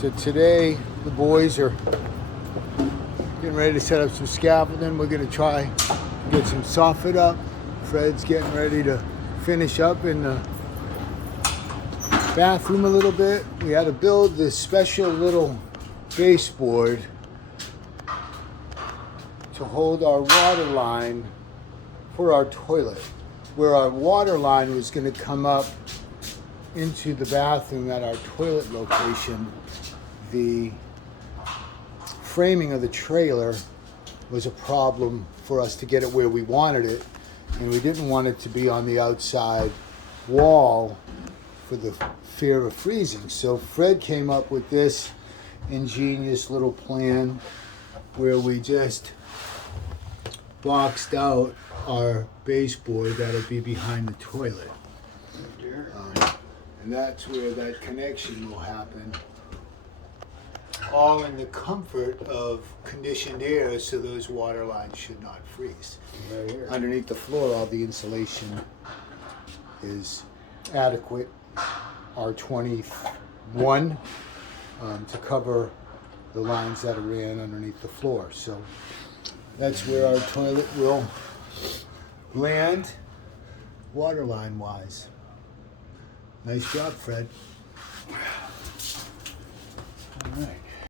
So today the boys are getting ready to set up some scaffolding. We're going to try to get some soffit up. Fred's getting ready to finish up in the bathroom a little bit. We had to build this special little baseboard to hold our water line for our toilet, where our water line was going to come up into the bathroom at our toilet location. The framing of the trailer was a problem for us to get it where we wanted it, and we didn't want it to be on the outside wall for the fear of freezing. So Fred came up with this ingenious little plan where we just boxed out our baseboard that'll be behind the toilet. And that's where that connection will happen, all in the comfort of conditioned air, so those water lines should not freeze. Right here. Underneath the floor, all the insulation is adequate, R21, to cover the lines that are ran underneath the floor. So that's where our toilet will land, water line wise. Nice job, Fred. All right.